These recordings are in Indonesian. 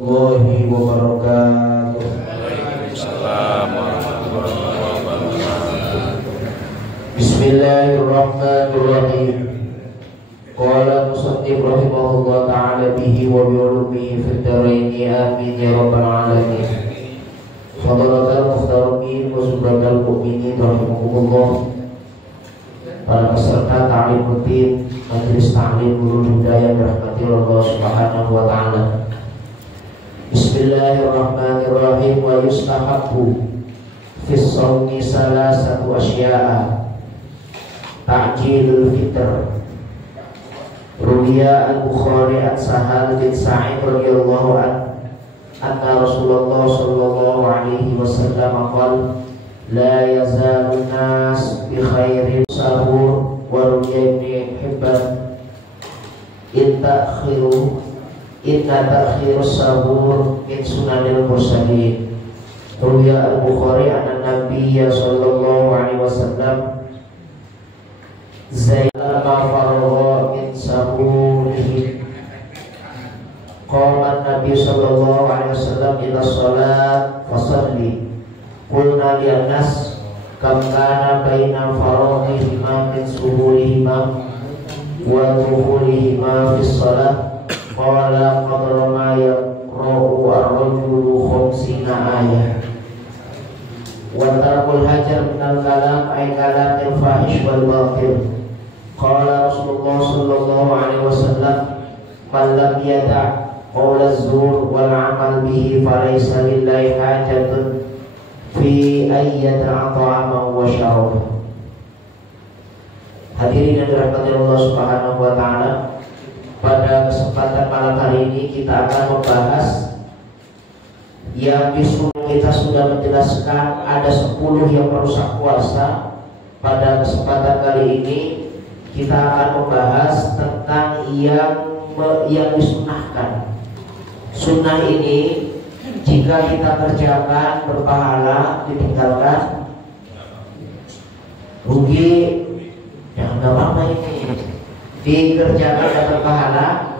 Warahmatullahi wabarakatuh. Waalaikumsalam warahmatullahi wabarakatuh. Bismillahirrahmanirrahim. Qala musannif rahimahullah ta'ala bihi wa bi'ulumihi fid dharaini amin ya rabbal alamin. Fadalatul muhtaramin wa subratul mu'minin rahimakumullah. Para peserta ta'lim rutin Majelis Ta'lim Nurul Hidayah dirahmati Allah Subhanahu wa taala. Bismillahirrahmanirrahim. Wa yustahabbu fis shaumi salasatu asya'a. Ta'jilul fitr. Ruwiya al-Bukhari an Sahal bin Sa'id radhiyallahu anna Rasulullah sallallahu alaihi wasallam qala la yazalu nas bi khairin sahur wa ruwiya ibn Hibban Inna ta'khirus sahur min sunanil mursalin. Ruwiya al-Bukhari anna Nabiyya sallallahu alaihi wasallam zayyana ma faragha min sahurihi. Qala Nabi sallallahu alaihi wasallam ila shalat fasalli. Qulna li anas kam kana baina faraghihima min suhurihima wa dukhulihima fi shalat. Qala qadra ma yaqra'u ar-rajulu khamsina ayah. Wa tarkul hajar minal kalam ay kalamil fahish wal batil. Qala Rasulullah sallallahu alaihi wasallam man lam yada' qawla az-zur wal 'amal bihi falaysa lillahi hajatun fi ayyata ta'ama wa syarab. Hadirin yang dirahmati Allah Subhanahu wa taala, pada kesempatan malam hari ini kita akan membahas yang kita sudah menjelaskan ada 10 yang merusak puasa. Pada kesempatan kali ini kita akan membahas tentang yang disunahkan. Sunnah ini jika kita kerjakan berpahala, ditinggalkan rugi. Jangan apa-apa ini. Dikerjakan dapat pahala,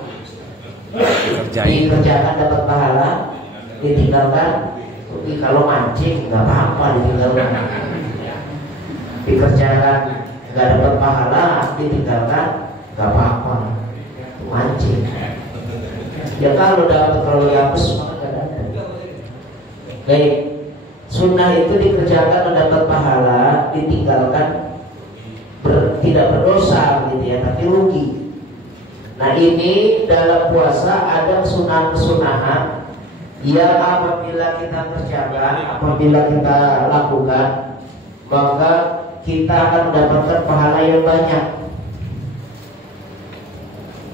dikerjakan dapat pahala, ditinggalkan rugi. Kalau mancing nggak apa-apa, ditinggalkan. Dikerjakan nggak dapat pahala, ditinggalkan nggak apa-apa, mancing. Ya kalau dihapus maka nggak ada. Baik, sunnah itu dikerjakan mendapat pahala, ditinggalkan tidak berdosa gitu ya, tapi rugi. Nah ini dalam puasa ada kesunahan-kesunahan yang apabila kita kerjakan, apabila kita lakukan, maka kita akan mendapatkan pahala yang banyak.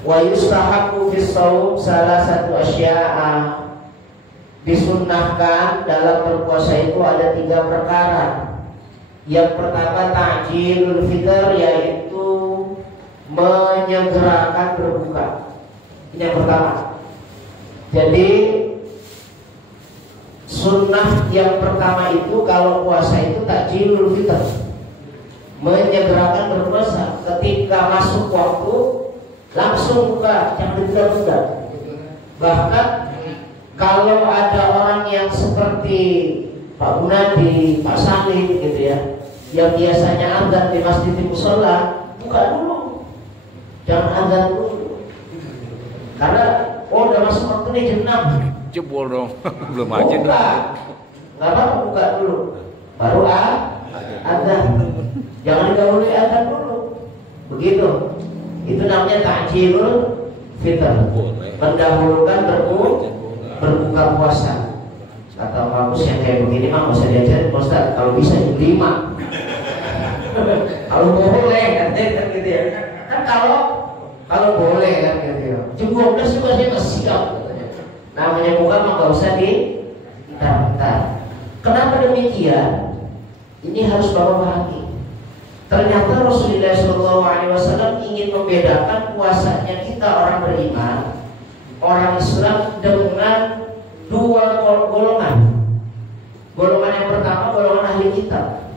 Wa yustahabbu fis shaum salasatu asya'a. Disunnahkan dalam berpuasa itu ada 3 perkara. Yang pertama ta'jilul fitr, yaitu menyegerakan berbuka. Ini yang pertama. Jadi sunnah yang pertama itu kalau puasa itu ta'jilul fitr, menyegerakan berpuasa. Ketika masuk waktu langsung buka, jangan ditunda-tunda. Bahkan kalau ada orang yang seperti Pak Gunadi, Pak Salim gitu ya, yang biasanya adzan di masjid di musola, buka dulu, jangan adzan dulu, karena udah masuk waktu nih jam 6. Jebol dong, belum aja. Buka, nggak apa-apa, buka dulu, baru adzan. Jangan didahului adzan dulu, begitu. Itu namanya ta'jilul fitr, mendahulukan berbuka puasa. Kata kamus yang kayak begini mah nggak usah diajarin Ustaz, kalau bisa jam 5. Kalau boleh kan gitu ya. Kan kalau boleh kan gitu ya. Jam 12 juga saya nggak siap katanya. Namanya buka mah nggak usah bentar. Kenapa demikian? Ini harus Bapak pahami. Ternyata Rasulullah SAW ingin membedakan puasanya kita orang beriman, orang Islam, dengan 2 golongan. Golongan yang pertama golongan ahli kitab.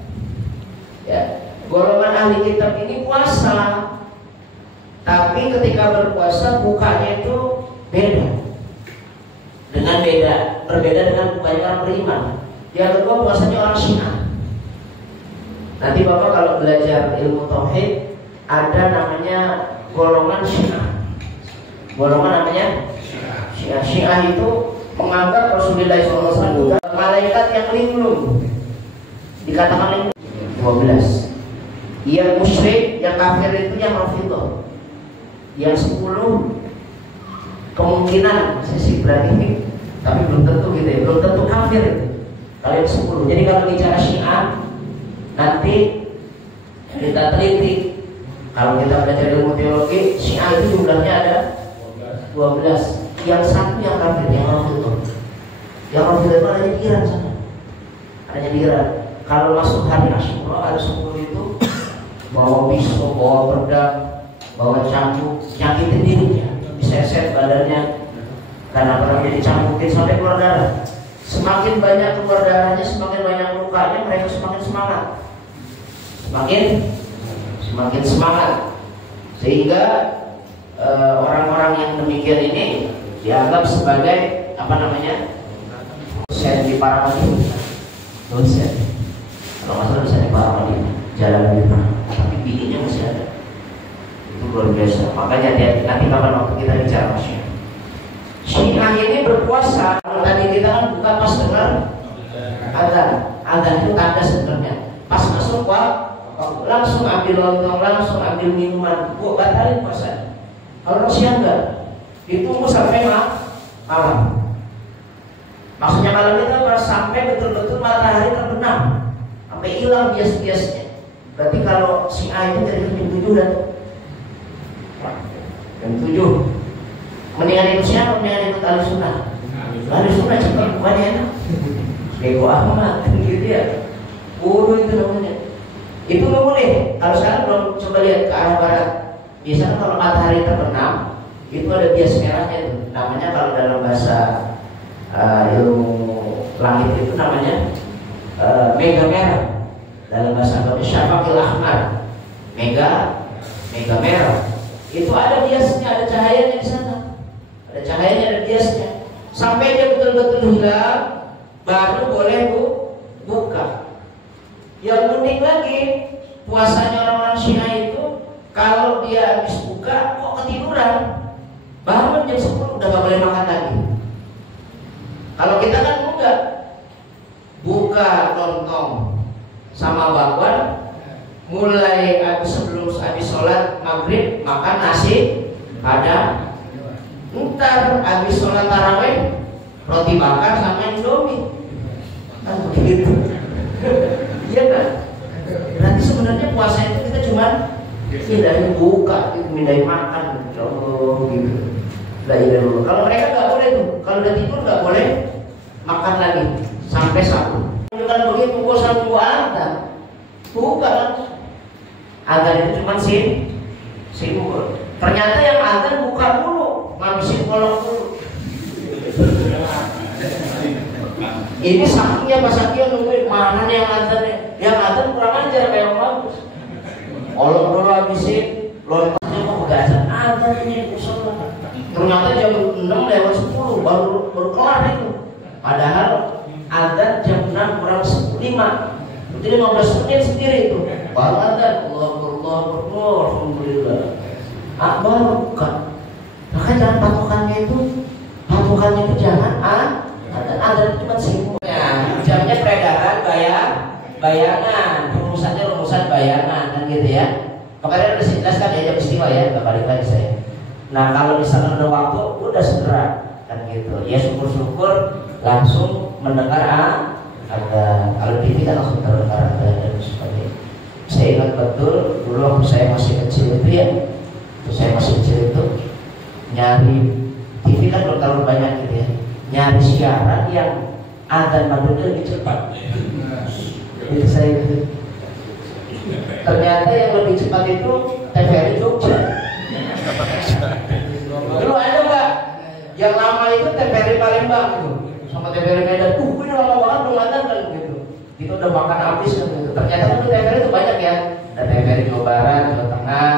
Ya, golongan ahli kitab ini puasa, tapi ketika berpuasa bukanya itu beda. Dengan berbeda dengan bukannya orang beriman. Yang kedua puasanya orang Syiah. Nanti Bapak kalau belajar ilmu tauhid ada namanya golongan Syiah. Golongan namanya Syiah. Syiah itu menganggap Rasulullah SAW juga malaikat yang linglung. Dikatakan linglung 12. Yang musyrik, yang kafir itu yang Rafidhah. Yang 10 kemungkinan sisi berarti, tapi belum tentu gitu ya, belum tentu kafir itu. Kalau yang 10. Jadi kalau bicara Syiah nanti kita teliti. Kalau kita belajar ilmu teologi, Syiah itu jumlahnya ada 12. Yang satu yang kafir, yang Rafidhah. Yang Rafidhah itu adanya di Iran sana. Adanya di Iran. Kalau masuk hari Asyura, hari 10 itu bawa pisau, bawa pedang, bawa cambuk, nyakitin dirinya, diseset badannya, karena pernah dicambukin sampai keluar darah. Semakin banyak keluar darahnya, semakin banyak lukanya, mereka semakin semangat, semakin semangat, sehingga orang-orang yang demikian ini dianggap sebagai apa namanya, dosen di Paramadina, dosen. Kalau masalah dosen di Paramadina, jalan di mana, tapi bikinnya masih ada. Itu luar biasa. Makanya nanti kapan waktu kita bicara Syiah. Syiah ini berpuasa. Tadi kita kan buka pas dengar azan itu tanda sebenarnya. Pas masuk langsung ambil lontong, langsung ambil minuman, batalin puasa. Kalau Syiah enggak, ditunggu sampai malam. Maksudnya malam itu sampai betul-betul matahari terbenam, sampai hilang bias-biasnya. Berarti kalau Syiah itu dari jam 7 dan jam 7. Mendingan ikut siapa? Mendingan ikut Ahlussunnah. Ahlussunnah cepat bukannya enak. Bego amat gitu ya. Itu namanya. Itu nggak boleh. Kalau sekarang belum, coba lihat ke arah barat. Biasanya kalau matahari terbenam itu ada bias merahnya itu. Namanya kalau dalam bahasa ilmu langit itu namanya mega merah. Dalam bahasa Arab syafaqil ahmar. Mega merah. Itu ada biasnya, ada cahayanya di sana. Ada cahayanya, ada biasnya. Sampai dia betul-betul hilang, baru boleh buka. Yang unik lagi, puasanya orang-orang Syiah itu, kalau dia habis buka, kok ketiduran, bangun jam 10 udah gak boleh makan lagi. Kalau kita kan enggak, buka lontong sama bakwan, mulai sebelum habis sholat maghrib makan nasi padang, ntar habis sholat taraweh roti bakar sama indomie, kan begitu. Iya kan? Berarti sebenarnya puasa itu kita cuma pindahin buka, pindahin makan, gitu. Kalau mereka nggak boleh tuh, kalau udah tidur nggak boleh makan lagi sampai sahur. Bukan begitu, bosan buat buka langsung. Azan itu cuma simbol. Ternyata yang azan buka dulu, ngabisin kolong dulu. Ini sakitnya Pak Sakio nungguin mana nih yang azannya. Yang azan kurang ajar kayak yang bagus. Kolong dulu habisin, lontongnya kok udah azan ini musola. Ternyata jam 6 lewat 10 baru kelar itu. Padahal azan jam 6 kurang 5. Jadi 15 menit sendiri itu. Baru azan, Allah, alhamdulillah. Baru buka. Maka jangan patokannya itu jangan azan itu cuma simbol. Jamnya peredaran bayangan, rumusan bayangan kan gitu ya. Kemarin udah dijelaskan ya jam istiwa ya, balik lagi saya. Nah kalau misalnya ada waktu udah segera kan gitu. Ya syukur-syukur langsung mendengar ada, kalau TV kan langsung terdengar ada dan sebagainya. Saya ingat betul dulu waktu saya masih kecil itu ya, nyari TV kan belum terlalu banyak gitu ya, nyari siaran yang azan maghribnya lebih cepat. Itu saya gitu. Ternyata yang lebih cepat itu TVRI Jogja. Dulu ada Mbak, yang lama itu TVRI Palembang itu sama TVRI Medan. Ini lama banget belum ada kan gitu. Itu udah makan habis kan gitu. Ternyata kan TVRI itu banyak ya. Ada TVRI Jawa Barat, Jawa Tengah,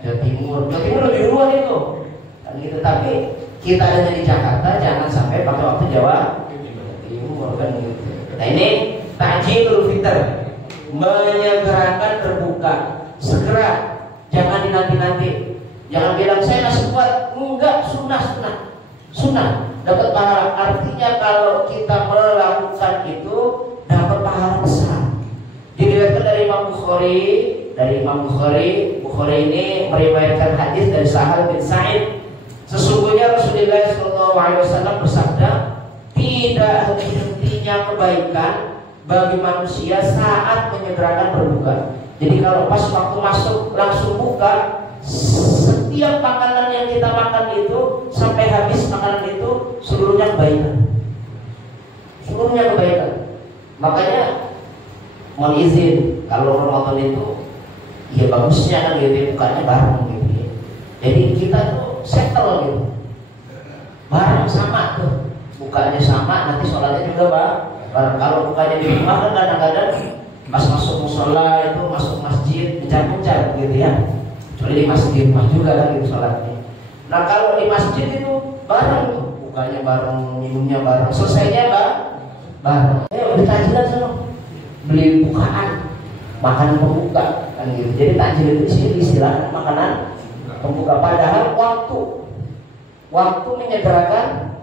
Jawa Timur. Jawa Timur lebih duluan itu. Kan gitu. Tapi kita adanya di Jakarta, jangan sampai pakai waktu Jawa Timur kan gitu. Nah ini ta'jilul fitr, menyegerakan berbuka, segera, jangan dinanti-nanti. Jangan bilang saya masih kuat, enggak, sunnah dapat pahala. Artinya kalau kita melakukan itu dapat pahala besar. Diriwayatkan dari Imam Bukhari. Bukhari ini meriwayatkan hadis dari Sahal bin Sa'id. Sesungguhnya Rasulullah SAW bersabda, tidak henti-hentinya kebaikan bagi manusia saat menyegerakan berbuka. Jadi kalau pas waktu masuk langsung buka, setiap makanan yang kita makan itu sampai habis makanan itu seluruhnya kebaikan. Makanya mohon izin kalau Ramadan itu ya bagusnya kan gitu, bukanya bareng gitu ya. Jadi kita tuh settle gitu, bareng sama tuh, bukanya sama, nanti sholatnya juga bareng. Kalau bukanya di rumah kan kadang-kadang pas masuk musola itu masuk masjid mencar-mencar gitu ya. Kecuali di masjid rumah juga kan gitu sholatnya. Nah kalau di masjid itu bareng, bukanya bareng, minumnya bareng, selesainya bareng. Ayo beli takjilan sana, beli bukaan, makanan pembuka kan gitu. Jadi takjil itu istilah makanan pembuka. Padahal waktu menyegerakan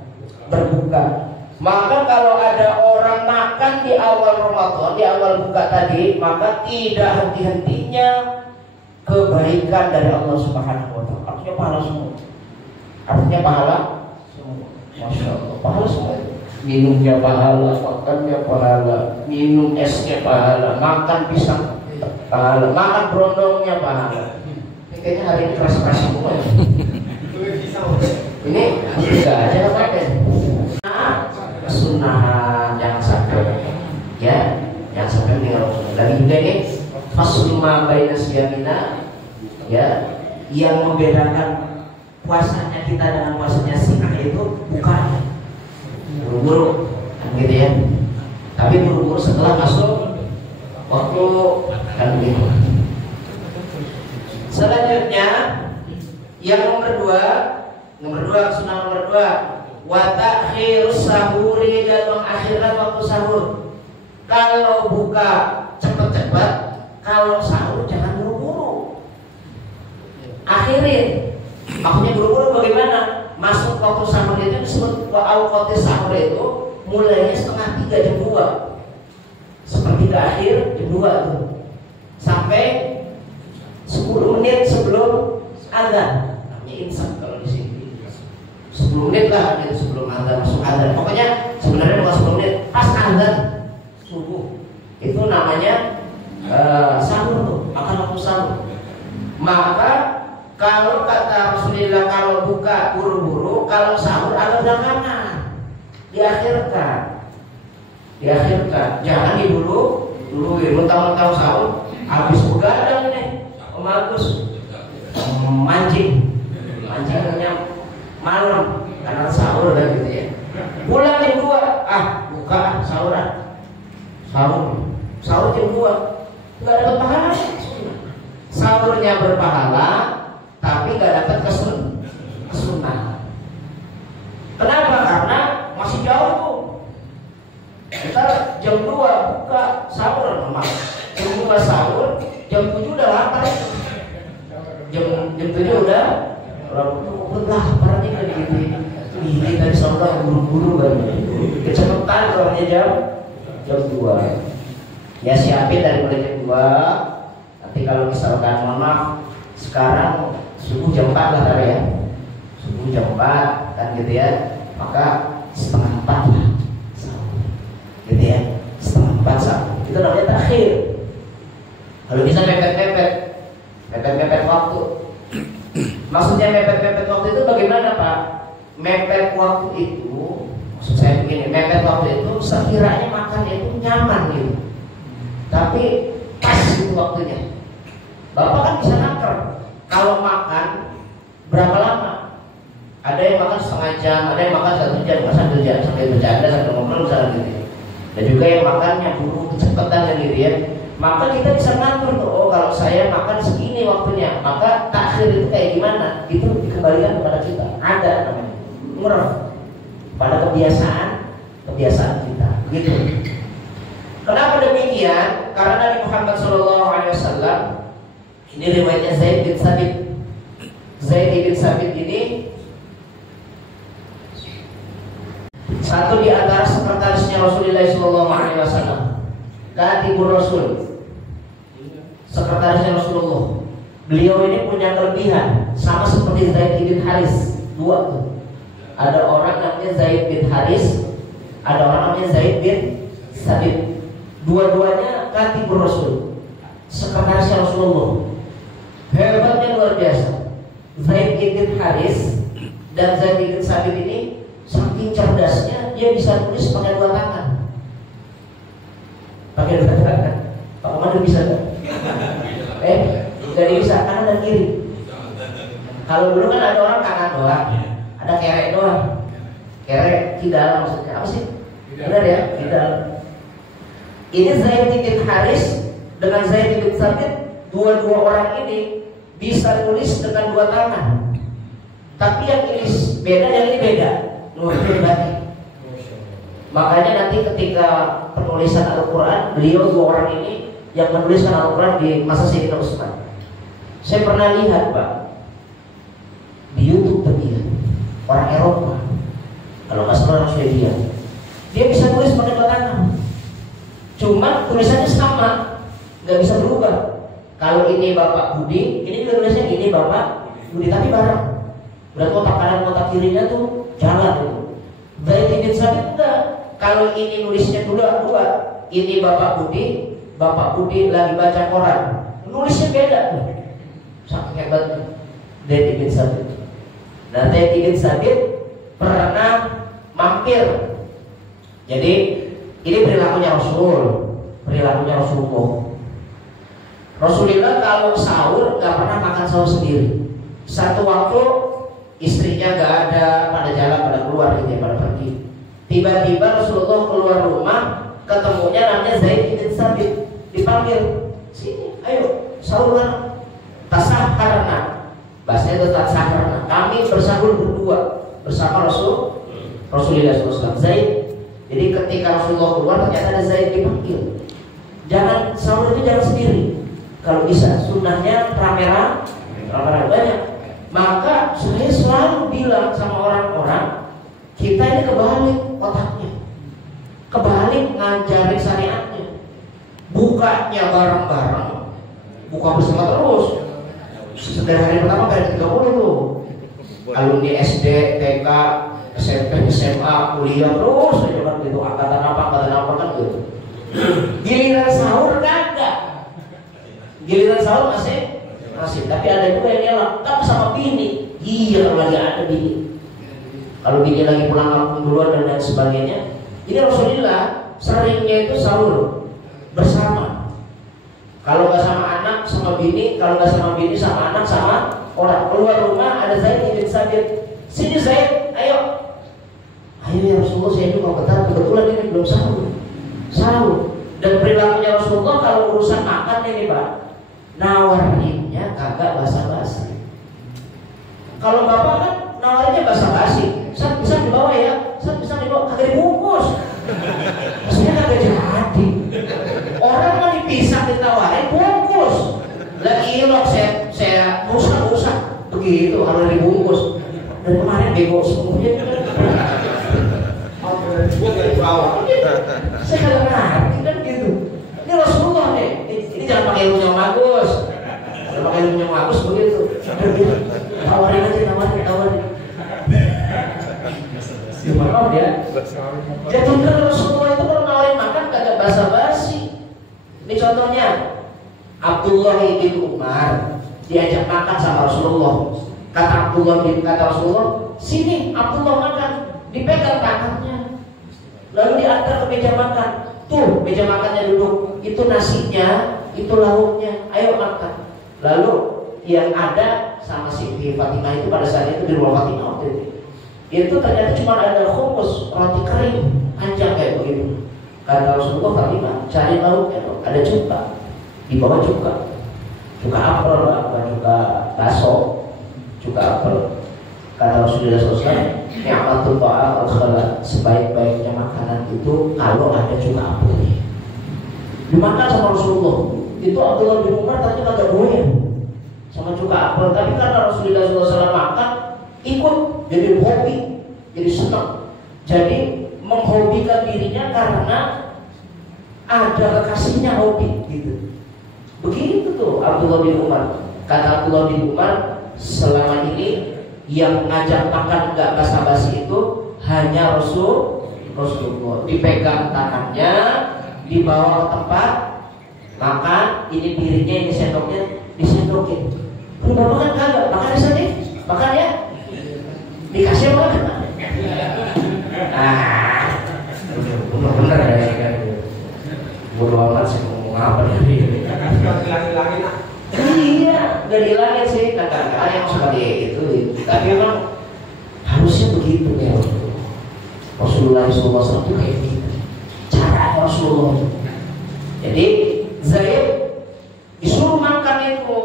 berbuka. Maka kalau ada orang makan di awal Ramadan, di awal buka tadi, maka tidak henti-hentinya kebaikan dari Allah Subhanahu wa Ta'ala. Artinya pahala semua. Masya Allah, pahala semua. Minumnya pahala, makannya pahala, minum esnya pahala, makan pisang pahala, makan berondongnya pahala. Ini kayaknya hari ini keras-keras semua ya. Ini enggak aja apa-apa. Sunnah jangan sampai ya, jangan sampai meninggal sunnah. Lagi juga ini fasluma baina siyamina ya, yang membedakan puasanya kita dengan puasanya Syiah itu bukan buru-buru gitu ya, tapi buru-buru setelah masuk waktu kan begitu. Selanjutnya yang nomor dua sunnah nomor dua, wa ta'khirus sahuri, dan mengakhirkan waktu sahur. Kalau buka cepat-cepat, kalau sahur jangan buru-buru, akhirin. Maksudnya buru-buru bagaimana? Masuk waktu sahur itu disebut awqatis sahur itu mulainya 2:30 jam 2, sepertiga akhir jam 2 tuh, sampai 10 menit sebelum azan. Namanya imsak kalau di sini. 10 menit lah gitu sebelum azan, masuk azan. Pokoknya sebenarnya bukan 10 menit, pas azan subuh. Itu namanya sahur tuh, akan waktu sahur. Maka kalau kata Rasulullah, kalau buka buru-buru, kalau sahur agak belakangan, diakhirkan. Jangan diduluin. Mentang-mentang sahur habis begadang nih, Om Agus mancingnya malam karena sahur dan gitu ya. Pulang jam 2, buka sahur jam 2, nggak dapat pahala. Sahurnya berpahala, tapi nggak dapat kesunnah. Kenapa? Karena masih jauh tuh. Kita jam 2 buka sahur normal, jam 2 sahur, jam 7 udah lapar. Jam 7 udah lapar nih kan gitu. Ini dari saudara buru-buru kan, kecepatan orangnya jam 2. Ya siapin dari mulai jam 2. Nanti kalau misalkan mohon maaf sekarang subuh jam 4 lah tadi ya, subuh jam 4 kan gitu ya, maka 3:30 lah sahur gitu ya, 3:30 sahur. Itu namanya takhir. Kalau bisa mepet waktu. Maksudnya mepet waktu itu bagaimana Pak? Mepet waktu itu, maksud saya begini, mepet waktu itu sekiranya makan itu nyaman gitu, tapi pas itu waktunya. Bapak kan bisa naker. Kalau makan berapa lama? Ada yang makan setengah jam, ada yang makan 1 jam, sambil bercanda, sambil ngobrol misalnya gitu. Dan juga yang makannya buru kecepatan kan gitu ya. Maka kita bisa ngatur tuh, oh kalau saya makan segini waktunya, maka takhir itu kayak gimana? Itu dikembalikan kepada kita. Ada namanya. murah pada kebiasaan kita. Begitu. Kenapa demikian? Karena Nabi Muhammad SAW, ini riwayatnya Zaid bin Sabit. Zaid bin Sabit ini satu di antara sekretarisnya Rasulullah SAW, Katibur Rasul, sekretarisnya Rasulullah. Beliau ini punya kelebihan sama seperti Zaid bin Haris. Dua tuh. Ada orang namanya Zaid bin Haris, ada orang namanya Zaid bin Sabit. Dua-duanya Katibur Rasul, sekretarisnya Rasulullah. Hebatnya luar biasa. Zaid bin Haris dan Zaid bin Sabit ini saking cerdasnya, dia bisa tulis pakai dua tangan. Pakai dua tangan. Pak Komando bisa nggak? Jadi bisa kanan dan kiri. Kalau dulu kan ada orang kanan doang, ada kerek doang. Kerek kidal maksudnya apa sih? Benar ya, kidal. Ini Zaid bin Haris dengan Zaid bin Sabit, dua-dua orang ini bisa tulis dengan dua tangan. Tapi yang ini beda, yang ini beda. Makanya nanti ketika penulisan Al-Quran, beliau dua orang ini yang menuliskan Al-Quran di masa Sayyidina Utsman. Saya pernah lihat Pak di YouTube tadi ya, orang Eropa, kalau nggak salah orang Swedia, dia bisa tulis pakai dua tangan. Cuma tulisannya sama, nggak bisa berubah. Kalau ini Bapak Budi, ini juga tulisnya ini Bapak Budi, tapi bareng. Berarti otak kanan otak kirinya tuh jalan itu. Zaid bin Sabit enggak. Kalau ini nulisnya dua, ini Bapak Budi lagi baca koran, nulisnya beda. Saking hebat Zaid bin Sabit. Nah, Zaid bin Sabit pernah mampir. Jadi ini perilakunya Rasulullah. Rasulullah kalau sahur nggak pernah makan sahur sendiri. Satu waktu istrinya nggak ada, pada jalan, pada keluar gitu ya, pada pergi. Tiba-tiba Rasulullah keluar rumah, ketemunya namanya Zaid bin Sabit, dipanggil, sini, ayo sahur mana? Tasaharna, bahasanya itu tasaharna. Kami bersahur berdua bersama Rasulullah SAW. Zaid. Jadi ketika Rasulullah keluar ternyata ada Zaid dipanggil. Jangan sahur itu jangan sendiri. Kalau bisa sunnahnya rame-rame banyak. Maka saya selalu bilang sama orang-orang, kita ini kebalik otaknya, kebalik ngajarin syariatnya. Bukanya bareng-bareng, buka bersama terus. Setiap hari pertama kayak 30 tuh. Alumni SD, TK, SMP, SMA, kuliah terus aja kan gitu. Angkatan apa kan gitu. Giliran sahur kagak. Giliran sahur masih, tapi ada juga yang nyelak, tapi sama bini. Iya, kalau lagi ada bini. Kalau bini lagi pulang kampung duluan dan lain sebagainya. Jadi Rasulullah seringnya itu sahur bersama. Kalau nggak sama anak, sama bini. Kalau nggak sama bini, sama anak, sama orang. Keluar rumah ada Zaid bin Sabit. Sini Zaid, ayo ya Rasulullah, saya juga kebetulan ini belum sahur. Dan perilakunya Rasulullah kalau urusan makan ini Pak, nawarinnya kagak basa-basi. Kalau Bapak kan nawarinnya basa-basi. Saya bisa dibawa ya, saya bisa dibawa, kagak dibungkus. Maksudnya kagak jadi. Orang mau dipisah ditawarin bungkus. Lagi ilok saya rusak begitu kalau dibungkus. Dan kemarin bego semuanya. Saya kagak ngerti kan gitu. Ini Rasulullah nih. Ini jangan pakai ilmu yang bagus. Kalau pakai ilmu yang bagus begitu. Tawarin aja, tawarin. Maaf ya. Jadi Rasulullah itu kalau nawarin makan kagak basa-basi. Ini contohnya Abdullah bin Umar diajak makan sama Rasulullah. Kata Rasulullah, sini Abdullah makan. Dipegang tangannya, lalu diantar ke meja makan. Tuh meja makannya duduk, itu nasinya, itu lauknya, ayo makan. Lalu yang ada sama Siti Fatimah itu pada saat itu di rumah Fatimah itu ternyata cuma ada hummus, roti kering, panjang kayak begitu. Kata Rasulullah, Fatimah cari lauknya, ada cuka, di bawah cuka apel, cuka baso, cuka apel. Kata Rasulullah SAW, ni'matul ta'am al-khala, sebaik-baiknya makanan itu kalau ada cuka apelnya. Dimakan sama Rasulullah. Itu Abdullah bin Umar tadi kagak doyan sama cuka apel, tapi karena Rasulullah SAW makan, ikut jadi hobi, jadi senang. Jadi menghobikan dirinya karena ada kekasihnya hobi gitu. Begitu tuh Abdullah bin Umar. Kata Abdullah bin Umar, selama ini yang ngajak makan gak basa-basi itu hanya Rasulullah. Dipegang tangannya, dibawa ke tempat makan, ini piringnya, ini sendoknya, disendokin. Lu bapak kan kagak, makan di sini, makan ya, dikasih makan. Bener ya kan. Bodo amat sih ngomong apa nih? Iya, gak dihilangin sih, kadang-kadang yang seperti itu. Tapi memang harusnya begitu ya. Rasulullah SAW itu kayak gitu. Cara Rasulullah. Jadi Zaid disuruh makan itu,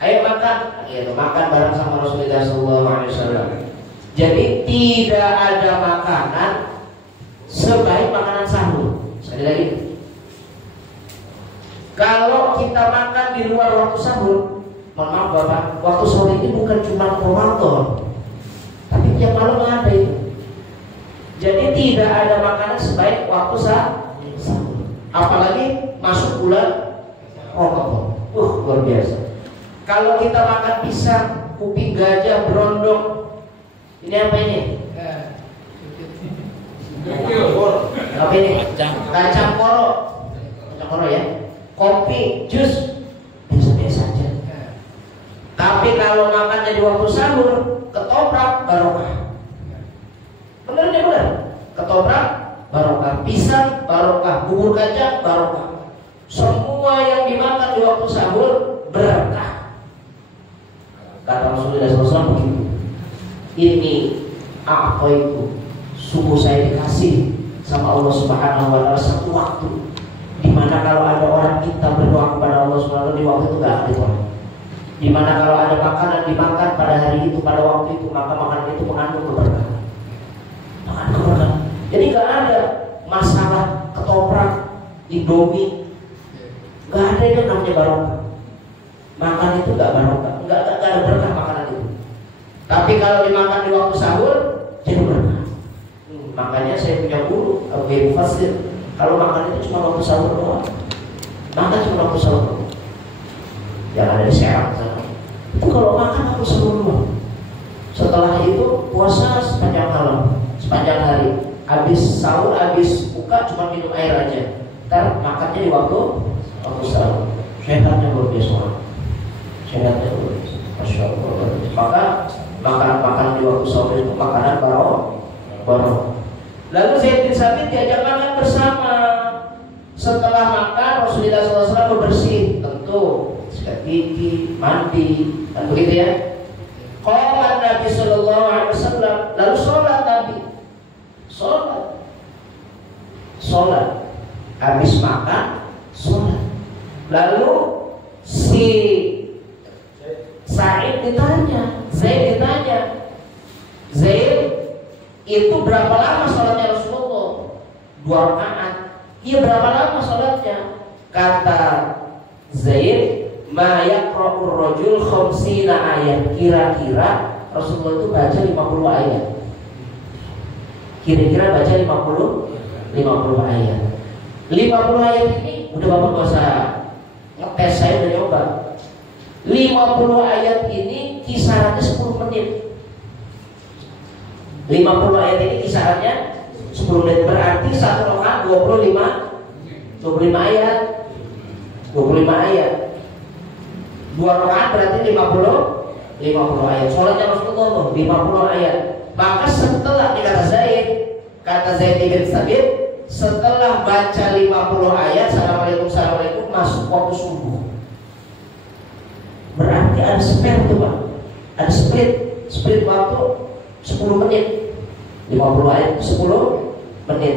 ayo makan, gitu, makan bareng sama Rasulullah SAW. Jadi tidak ada makanan sebaik makanan sahur. Sekali lagi, kalau kita makan di luar waktu sahur, mohon maaf Bapak, waktu sahur ini bukan cuma Ramadan, tapi tiap malam ada itu. Jadi tidak ada makanan sebaik waktu sahur. Apalagi masuk bulan Ramadan. Luar biasa. Kalau kita makan pisang, kuping gajah, berondong, ini apa ini? Apa ini? Kacang koro. Kacang koro ya. Kopi, jus, biasa-biasa aja. Tapi kalau makannya di waktu sahur, ketoprak barokah. Benernya bener. Ketoprak barokah, pisang barokah, bubur kacang barokah. Semua yang dimakan di waktu sahur berkah. Kata Rasulullah SAW begitu. Ini apa itu? Sungguh saya dikasih sama Allah Subhanahu Wa Taala satu waktu, dimana kalau ada orang minta berdoa kepada Allah Subhanahu Wa Taala di waktu itu nggak ada doa. Dimana kalau ada makanan dimakan pada hari itu, pada waktu itu, maka makanan itu mengandung keberkahan. Mengandung keberkahan. Jadi nggak ada masalah ketoprak, indomie, nggak ada itu namanya barokah. Makan itu nggak barokah, nggak ada berkah makanan itu. Tapi kalau dimakan di waktu sahur, jadi berkah. Makanya saya punya guru, Abu Fasir, kalau makan itu cuma waktu sahur doang. Makan cuma waktu sahur doang. Yang ada di Serang sana. Itu kalau makan waktu sahur doang. Setelah itu puasa sepanjang malam, sepanjang hari. Habis sahur, habis buka cuma minum air aja. Ntar makannya di waktu sahur. Sehatnya luar biasa. Sehatnya luar biasa. Masya Allah. Maka makanan-makanan di waktu sahur itu makanan baru. Lalu Zaid bin Sabit diajak makan bersama. Setelah makan Rasulullah SAW bebersih, tentu sikat gigi, mandi, dan begitu ya. Qala Nabi Sallallahu Alaihi Wasallam, lalu sholat Nabi, sholat. Habis makan, sholat. Lalu si Zaid ditanya, Zaid itu berapa lama sholatnya Rasulullah? 2 rakaat. Iya, berapa lama sholatnya? Kata Zaid, ma yaqra'ur rajul khamsina ayat. Kira-kira Rasulullah itu baca 50 ayat. Kira-kira baca 50 ayat. 50 ayat ini udah Bapak gak usah ngetes, saya udah nyoba. 50 ayat ini kisarannya 10 menit. 50 ayat ini kisarannya 10 menit, berarti satu rakaat 25 ayat. 25 ayat. 2 rakaat berarti 50 ayat. Sholatnya Rasulullah 50 ayat. Maka setelah kata Zaid bin Sabit, setelah baca 50 ayat, Assalamualaikum, masuk waktu subuh. Berarti ada spare tuh Pak. Ada split waktu 10 menit. 50 ayat 10 menit.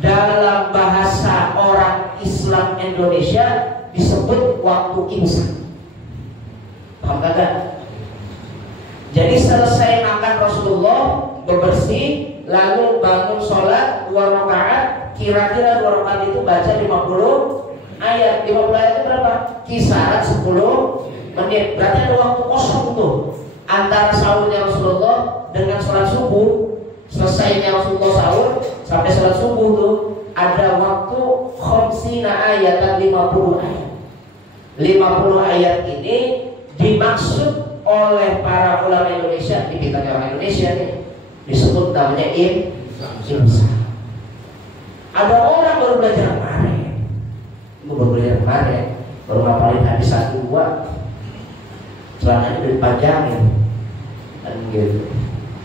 Dalam bahasa orang Islam Indonesia disebut waktu imsak. Paham kagak? Jadi selesai makan Rasulullah, bebersih, lalu bangun sholat 2 rakaat. Kira-kira 2 rakaat itu baca 50 ayat. 50 ayat itu berapa? Kisaran 10 menit. Berarti ada waktu kosong tuh antara sahurnya Rasulullah dengan sholat subuh. Selesainya Rasulullah sahur sampai sholat subuh tuh ada waktu khamsina ayat, 50 ayat. 50 ayat ini dimaksud oleh para ulama Indonesia, di kitanya orang Indonesia nih, disebut namanya imsak. Ada orang baru belajar kemarin, baru ngapalin hadis 1-2, celananya udah dipanjangin dan gitu.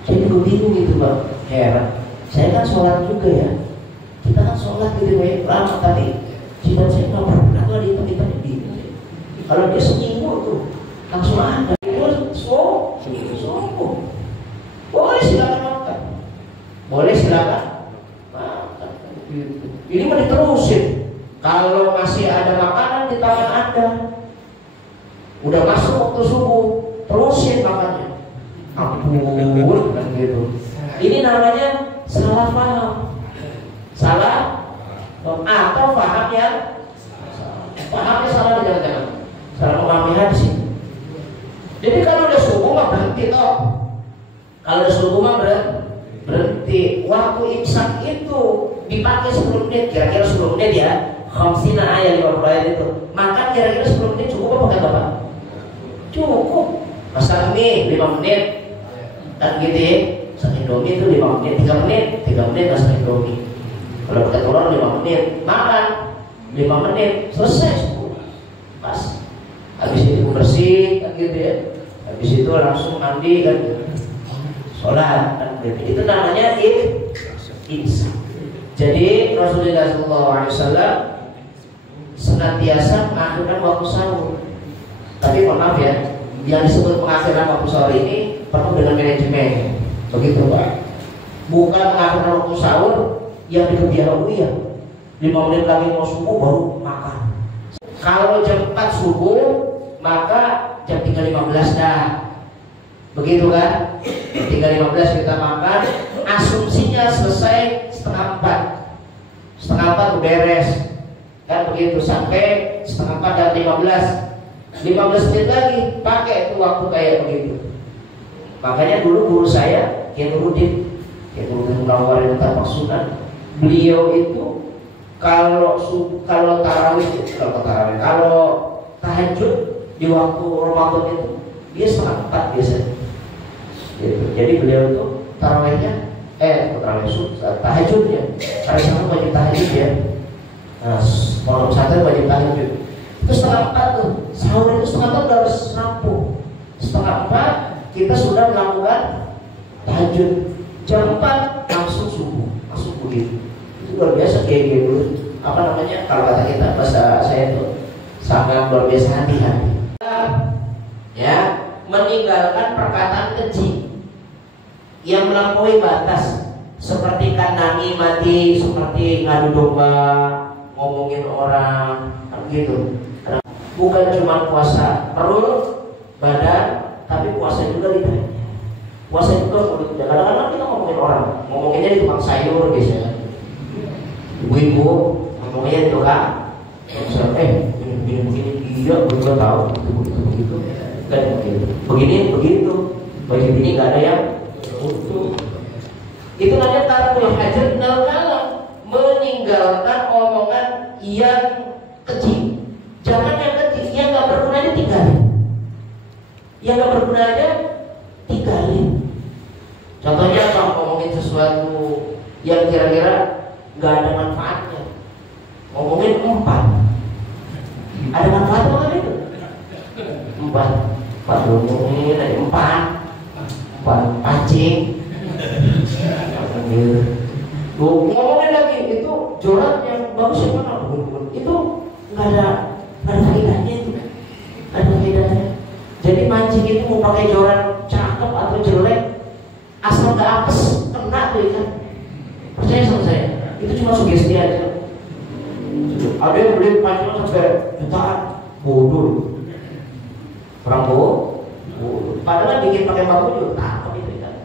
Jadi gue bingung gitu Bang, heran. Saya kan sholat juga ya, kita kan sholat gitu ya, lama tapi jidat saya nggak pernah tuh di tempat bingung. Kalau dia seminggu tuh langsung ada. Boleh silakan makan. Boleh silakan makan. Ini mau diterusin. Kalau masih ada makanan di tangan Anda, udah masuk waktu subuh, terusin makannya. Ampun, kan gitu. Ini namanya salah paham. Salah atau paham yang pahamnya salah di jangan-jangan. Salah memahami hadis. Jadi kalau udah subuh mah berhenti toh. Kalau udah subuh mah berhenti. Waktu imsak itu dipakai 10 menit, kira-kira 10 menit ya. Khamsina ayat 50 ayat itu. Makan kira-kira 10 menit cukup apa enggak Bapak? Cukup. Masak mie 5 menit. Kan gitu ya. Masak Indomie itu 5 menit, 3 menit masak Indomie. Kalau pakai telur 5 menit, makan 5 menit, selesai 10. Pas. Habis itu bersih kan gitu ya. Habis itu langsung mandi kan, sholat kan gitu. Itu namanya imsak. Jadi Rasulullah SAW senantiasa mengakhirkan waktu sahur. Tapi mohon maaf ya, yang disebut pengakhiran waktu sahur ini penuh dengan manajemen. Begitu Pak. Bukan mengakhirkan waktu sahur yang diketahui ya 5 menit lagi mau subuh baru makan. Kalau jam 4 subuh maka jam 3.15 dah. Begitu kan? 3.15 kita makan. Asumsinya selesai setengah 4. Setengah 4 beres. Kan begitu sampai setengah 4 dan 15 menit lagi pakai itu waktu kayak begitu. Makanya dulu guru saya Kiai Nurudin Munawwar Tapak Sunan, beliau itu kalau tahajud di waktu Ramadan itu dia setengah 4 biasanya. Gitu. Jadi beliau itu tarawihnya tahajudnya hari Sabtu wajib tahajud ya. Nah, malam Sabtu wajib tahajud. Itu setengah 4 tuh. Sahur itu setengah 4 udah harus rampung. Setengah 4 kita sudah melakukan tahajud. Jam 4 langsung subuh, langsung begitu. Itu luar biasa kayak dulu. Apa namanya? Kalau kata kita bahasa saya itu sangat luar biasa hati-hati. Ya, meninggalkan perkataan keji yang melampaui batas, seperti kandangi mati, seperti ngadu domba, ngomongin orang, gitu. Bukan cuma puasa perut, badan, tapi puasa juga lidahnya. Puasa juga mulutnya. Kadang-kadang kita ngomongin orang, ngomonginnya di tukang sayur biasanya. Ibu-ibu ngomongnya di tukang, begini iya, gue juga tahu begitu. Dan begitu, begini nggak ada yang utuh. Itu namanya tarkul hajar nal kalam, meninggalkan omongan yang keji. Jangan yang keji, yang nggak berguna aja tinggalin. Yang nggak berguna aja tinggalin. Contohnya kalau ngomongin sesuatu yang kira-kira nggak ada manfaatnya, ngomongin 4. Ada manfaatnya kan itu? 4 ngomongin ada 4 pancing. Ngomongin lagi itu joran yang bagus yang mana? Itu nggak ada faedahnya itu, nggak ada faedahnya. Jadi mancing itu mau pakai joran cakep atau jelek, asal nggak apes kena tuh ikan. Percaya sama saya, itu cuma sugesti aja. Ada yang beli pancingan sampai jutaan, bodoh. Orang bodoh. Padahal bikin pakai bambu juga takut itu ikan.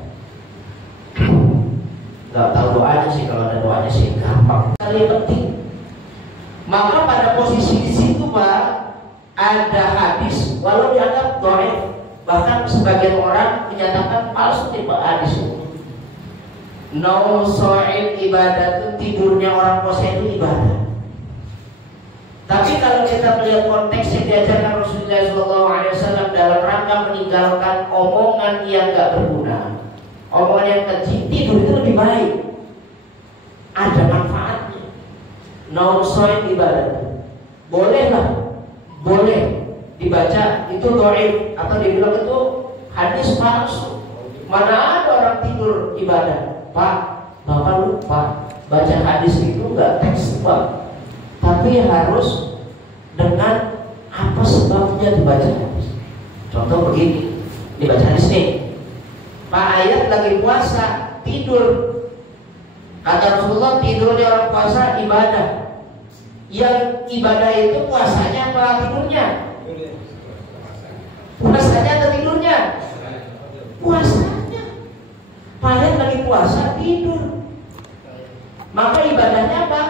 nggak tahu doanya sih, kalau ada doanya sih gampang. Yang penting. Maka pada posisi di situ Pak ada hadis walau dianggap dhaif, bahkan sebagian orang menyatakan palsu tipe hadis. Naum sha'ib ibadah itu, tidurnya orang puasa itu ibadah. Tapi kalau kita melihat konteks yang diajarkan Rasulullah SAW dalam rangka meninggalkan omongan yang gak berguna, omongan yang keji, tidur itu lebih baik, ada manfaatnya. Naum sha'ib ibadah, bolehlah, boleh dibaca itu dhaif atau dibilang itu hadis palsu. Mana ada orang tidur ibadah? Pak, Bapak lupa baca hadis itu nggak tekstual, tapi harus dengan apa sebabnya dibaca hadis. Contoh begini, dibaca hadis nih, Pak Ayat lagi puasa tidur, kata Rasulullah tidurnya orang puasa ibadah. Yang ibadah itu puasanya apa tidurnya? Puasanya atau tidurnya? Puasanya. Pak Ayat lagi puasa tidur, maka ibadahnya apa?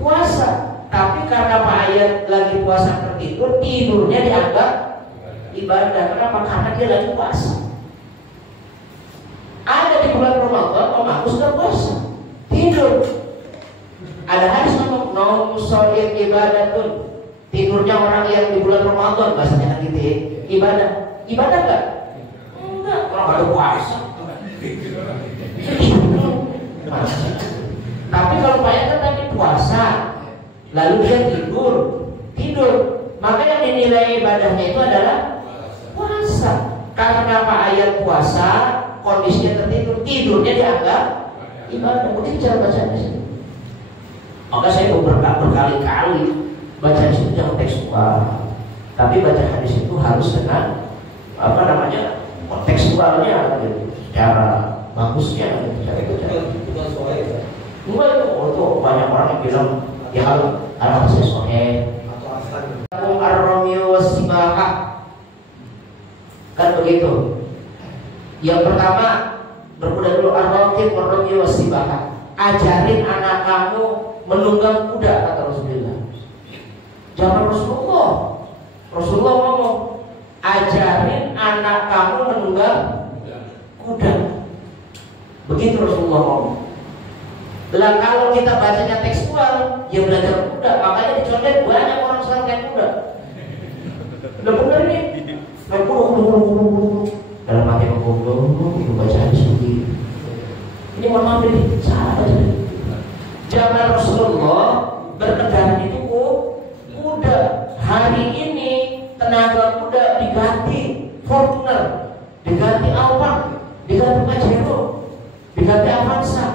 Puasa. Tapi karena Pak Ayat lagi puasa tertidur, tidurnya dianggap ibadah. Kenapa? Karena dia lagi puasa. Ada di bulan Ramadan, Om Agus sudah puasa, tidur. Ada hadis ngomong naum sha'ib ibadatun, tidurnya orang yang di bulan Ramadan, bahasanya kan gitu ya, ibadah. Ibadah enggak? Enggak, orang pada puasa. Tapi kalau Pak Ayat tadi puasa, lalu dia tidur, maka yang dinilai ibadahnya itu adalah puasa. Karena Pak Ayat puasa, kondisinya tertidur, tidurnya dianggap ibadah. Begitu cara bacanya sih. Maka saya berkali-kali baca di situ jangan tekstual, tapi baca hadis itu harus dengan kontekstualnya, gitu, secara bagusnya, gitu, cara itu. Enggak itu banyak orang yang bilang ya kalau saya sohe ar-ramyu was-sibahah, kan begitu. Yang pertama berkuda dulu, ar-ramyu was-sibahah, ajarin anak kamu menunggang kuda, kata Rasulullah. Jangan Rasulullah ngomong ajarin anak kamu menunggang kuda. Begitu Rasulullah ngomong. Lah kalau kita bacanya tekstual, ya belajar kuda, makanya dicondet banyak orang sekarang naik kuda. Lah bener nih, naik kuda dalam hati ngomong, itu bacaan sendiri. Ini mohon maaf ini salah bacaan. Zaman Rasulullah berkendaraan itu kuda. Hari ini tenaga kuda diganti Fortuner, diganti Alphard, diganti Pajero, diganti Avanza.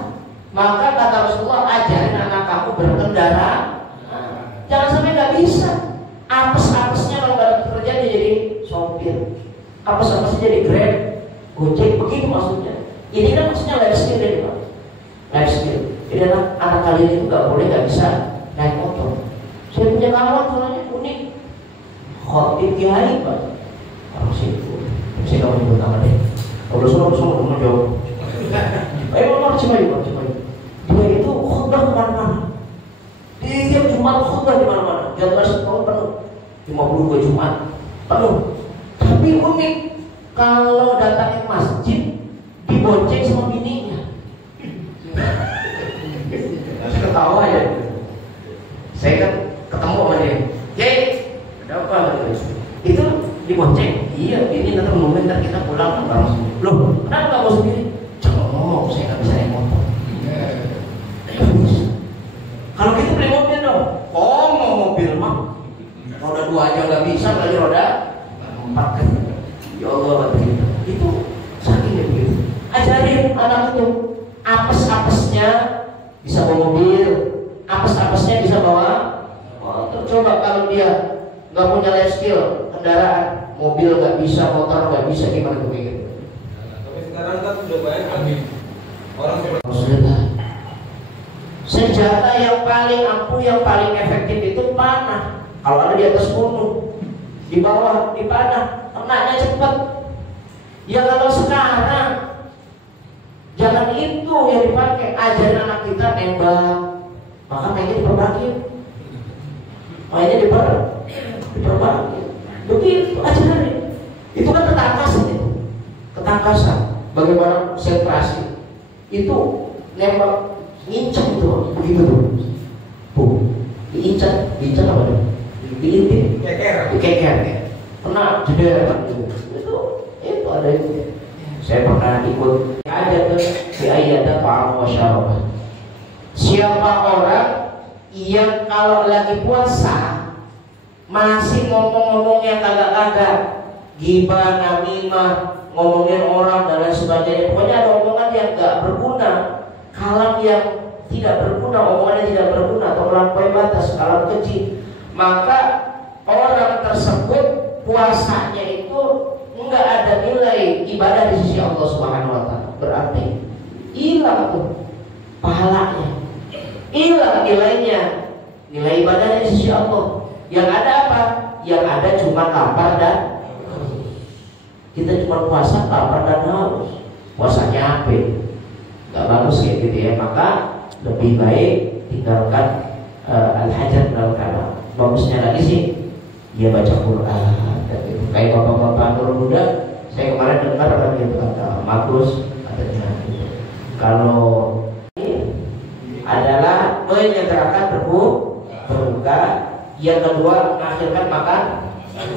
Maka kata Rasulullah ajarin anak kamu berkendara, jangan sampai nggak bisa. Apes-apesnya kalau nggak ada pekerjaan dia jadi sopir, apes-apesnya jadi Grab, Gojek, begitu maksudnya. Ini kan maksudnya life skill dari Pak, life skill. Jadi anak kalian itu nggak bisa naik motor. Saya punya kawan soalnya unik, khotib kiai Pak, orang situ. Saya nggak mau nyebut nama deh. Kalau suruh mau jawab. Ayo Pak, coba. Dia itu khutbah kemana-mana. Di tiap Jumat khutbah di mana-mana. Dia harus penuh. 52 Jumat penuh. Tapi unik, kalau datang ke masjid dibonceng sama bininya. Ketawa ya. Saya kan ketemu sama dia. Yey, ada apa? Itu dibonceng. Iya, ini nanti nungguin ntar kita pulang bareng. Loh, kenapa nggak mau sendiri? Jangan ngomong, saya nggak bisa naik motor. Kalau gitu beli mobil dong. Oh, mau mobil mah roda 2 aja nggak bisa, lagi roda 4 kan. Ya Allah, begitu. Itu sakit begitu. Ajarin anak itu apes-apesnya bisa bawa mobil, apes-apesnya bisa bawa motor. Coba kalau dia nggak punya life skill kendaraan, mobil nggak bisa, motor nggak bisa, gimana tuh begitu? Tapi sekarang kan sudah banyak orang Rasulullah. Senjata yang paling ampuh, yang paling efektif itu panah. Kalau ada di atas gunung, di bawah dipanah, kenanya cepat. Ya kalau sekarang jangan itu yang dipakai. Ajarin anak kita nembak, maka mainnya diperbagi, mainnya diperbagi. Begitu ajarin. Itu kan ketangkasan itu, ketangkasan. Bagaimana konsentrasi itu nembak, ngincang itu, begitu tuh. Diincang apa nih? Diintip, dikeker ya. Kena jeder itu ada itu. Saya pernah ikut ada tuh di ayat ta'am wa syarabah. Siapa orang yang kalau lagi puasa masih ngomong-ngomong yang kagak-kagak, gibah, namimah, ngomongin orang dan lain sebagainya, pokoknya ada omongan yang gak berguna, kalam yang tidak berguna, omongannya tidak berguna atau melampaui batas, kalam keji, maka orang tersebut puasanya itu enggak ada nilai ibadah di sisi Allah Subhanahu wa taala. Berarti hilang tuh pahalanya, hilang nilainya, nilai ibadahnya di sisi Allah. Yang ada apa? Yang ada cuma lapar dan kita cuma puasa lapar dan haus. Puasanya apa? Gak bagus kayak gitu ya. Maka lebih baik tinggalkan al-hajat dalam kalam. Bagusnya lagi sih dia baca Quran. Kayak bapak-bapak Nurul Huda, saya kemarin dengar kan gitu kata Magus katanya kalau ini adalah menyegerakan berbuka, yang kedua mengakhirkan makan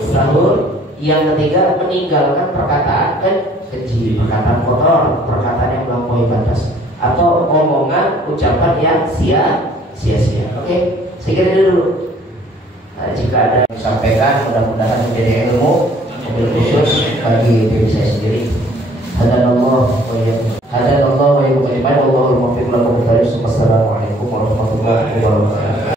sahur, yang ketiga meninggalkan perkataan keji, perkataan kotor, perkataan yang melampaui batas, atau omongan ucapan yang sia-sia. Oke, saya kira dulu. Nah, jika ada yang disampaikan, mudah-mudahan menjadi ilmu khusus bagi diri saya sendiri. Hadanallah wa iyyakum. Hadanallah wa iyyakum.